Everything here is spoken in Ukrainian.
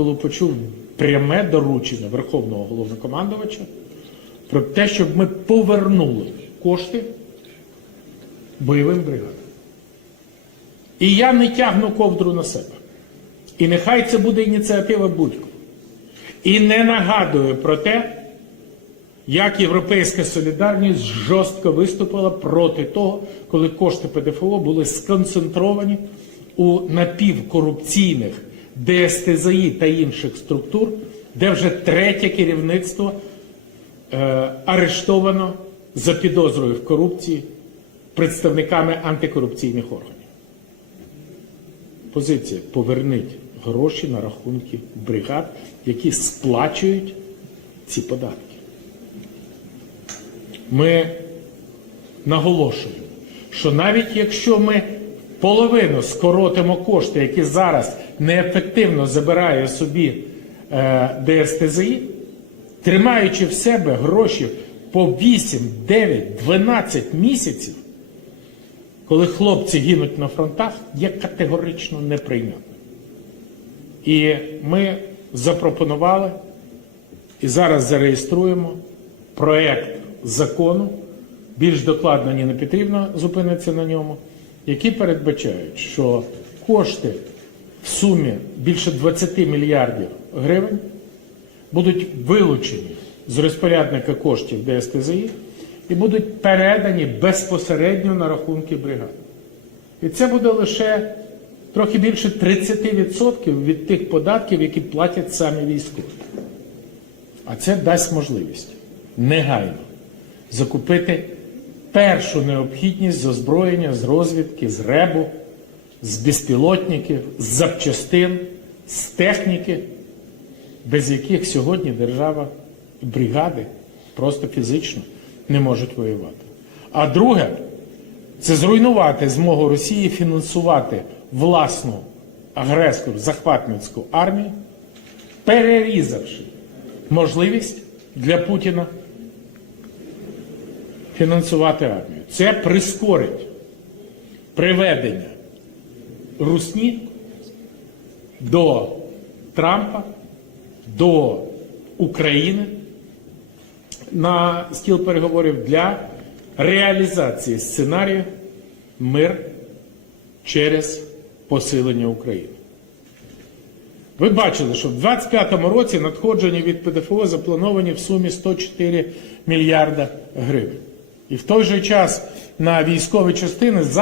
коли почув пряме доручення Верховного головнокомандувача про те, щоб ми повернули кошти бойовим бригадам. І я не тягну ковдру на себе. І нехай це буде ініціатива будь-кого. І не нагадую про те, як Європейська солідарність жорстко виступила проти того, коли кошти ПДФО були сконцентровані у напівкорупційних ДСТЗІ та інших структур, де вже третє керівництво е, арештовано за підозрою в корупції представниками антикорупційних органів. Позиція поверніть гроші на рахунки бригад, які сплачують ці податки. Ми наголошуємо, що навіть якщо ми половину скоротимо кошти, які зараз неефективно забирає собі е, ДСТЗІ, тримаючи в себе гроші по 8, 9, 12 місяців, коли хлопці гинуть на фронтах, є категорично неприйнятним. І ми запропонували і зараз зареєструємо проект закону, більш докладно Ніна Петрівна зупиниться на ньому, які передбачають, що кошти в сумі більше 20 мільярдів гривень будуть вилучені з розпорядника коштів ДСТЗІ і будуть передані безпосередньо на рахунки бригад. І це буде лише трохи більше 30% від тих податків, які платять самі військові. А це дасть можливість негайно закупити першу необхідність з озброєння, з розвідки, з ребу, з безпілотників, з запчастин, з техніки, без яких сьогодні держава і бригади просто фізично не можуть воювати. А друге, це зруйнувати змогу Росії фінансувати власну агресорську захватницьку армію, перерізавши можливість для Путіна фінансувати армію. Це прискорить приведення Русні до Трампа, до України на стіл переговорів для реалізації сценарію мир через посилення України. Ви бачили, що в 2025 році надходження від ПДФО заплановані в сумі 104 мільярда гривень. І в той же час на військові частини зараз